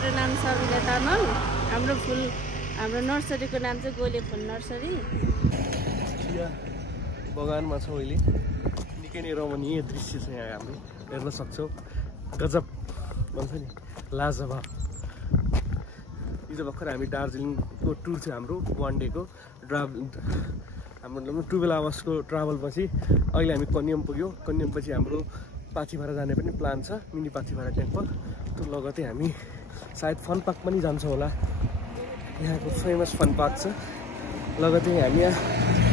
मेरो नाम सबिना तामाङ। हाम्रो नर्सरीको नाम चाहिँ गोले फुल नर्सरी। चिया बगानमा छौँ अहिले। निकै नै रमणीय दृश्य छ यहाँ हाम्रो हेर्न सक्छौँ। गजब भन्छ नि, लाजवाब। हिजो भर्खर हामी दार्जिलिङको टुर थियो हाम्रो, वान डेको हाम्रो 12 आवर्सको ट्राभलपछि अहिले हामी कन्याम पुग्यौँ। कन्यामपछि हाम्रो पाथिभारा जाने पनि प्लान छ, मिनी पाथिभारा टेम्पल। त्यो लगतै हामी सायद फन पार्क पनि जान्छौँ होला। यहाँको फेमस फन पार्क छ। लगतै हामी यहाँ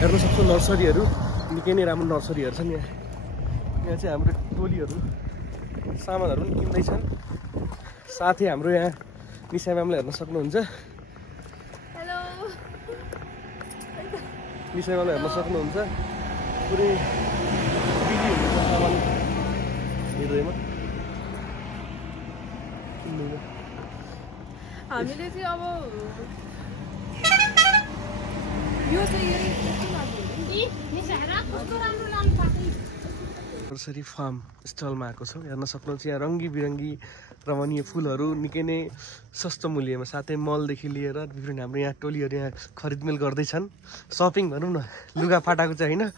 हेर्न सक्छौँ नर्सरीहरू, निकै नै राम्रो नर्सरीहरू छन् यहाँ। यहाँ चाहिँ हाम्रो टोलीहरू सामानहरू पनि किन्दैछन्। साथै हाम्रो यहाँ निशा म्यामलाई हेर्न सक्नुहुन्छ। हेलो, निशा म्यामलाई हेर्न सक्नुहुन्छ। पुरै बिजी हुनुहुन्छ सामान हेर्दैमा। हामीले चाहिँ अब यो चाहिँ नर्सरी फार्म स्टलमा आएको छौँ। हेर्न सक्नुहुन्छ यहाँ रङ्गी बिरङ्गी रमणीय फुलहरू निकै नै सस्तो मूल्यमा, साथै मलदेखि लिएर विभिन्न हाम्रो यहाँ टोलीहरू यहाँ खरिदमेल गर्दैछन्। सपिङ भनौँ न, लुगा फाटाको चाहिँ होइन,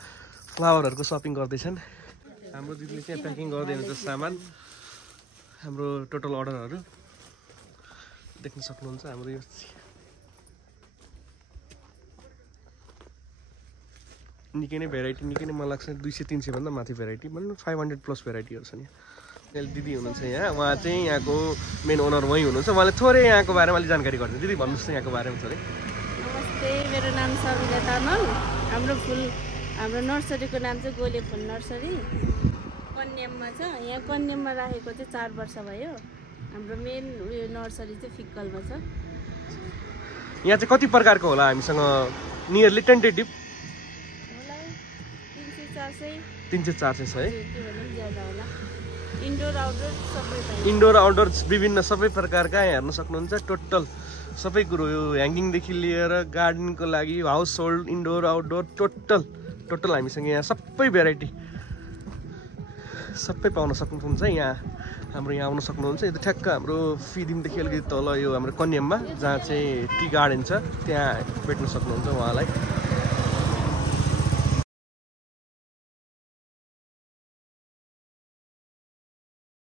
फ्लावरहरूको सपिङ गर्दैछन्। हाम्रो दिदीले चाहिँ प्याकिङ गर्दै हुनुहुन्छ सामान। हाम्रो टोटल अर्डरहरू देख्न सक्नुहुन्छ। हाम्रो यो निकै नै भेराइटी, निकै नै मलाई लाग्छ 200-300 भन्दा माथि भेराइटी, भनौँ 500 प्लस भेराइटीहरू छ यहाँ। अहिले दिदी हुनुहुन्छ यहाँ, उहाँ चाहिँ यहाँको मेन ओनर उहाँ हुनुहुन्छ। उहाँले थोरै यहाँको बारेमा अलिक जानकारी गर्नुहुन्छ। दिदी भन्नुहोस् त यहाँको बारेमा थोरै। नमस्ते, मेरो नाम सबिना तामाङ। हाम्रो नर्सरीको नाम चाहिँ गोले फुल नर्सरी। कन्याममा छ। यहाँ कन्याममा राखेको चाहिँ 4 वर्ष भयो। हाम्रो मेन उयो नर्सरी चाहिँ फिक्कलमा छ। यहाँ चाहिँ कति प्रकारको होला हामीसँग नियरली टेन्टेटिभ? 300-400 छ है। इन्डोर आउटडोर विभिन्न सबै प्रकारका यहाँ हेर्न सक्नुहुन्छ। टोटल सबै कुरो, यो ह्याङ्गिङदेखि लिएर गार्डनको लागि, house hold, indoor outdoor total हामीसँग यहाँ सबै भेराइटी सबै पाउन सक्नुहुन्छ। यहाँ हाम्रो यहाँ आउन सक्नुहुन्छ। यो ठ्याक्क हाम्रो फिदिङदेखि अलिकति तल यो हाम्रो कन्याममा जहाँ चाहिँ टी गार्डन छ, त्यहाँ भेट्न सक्नुहुन्छ उहाँलाई।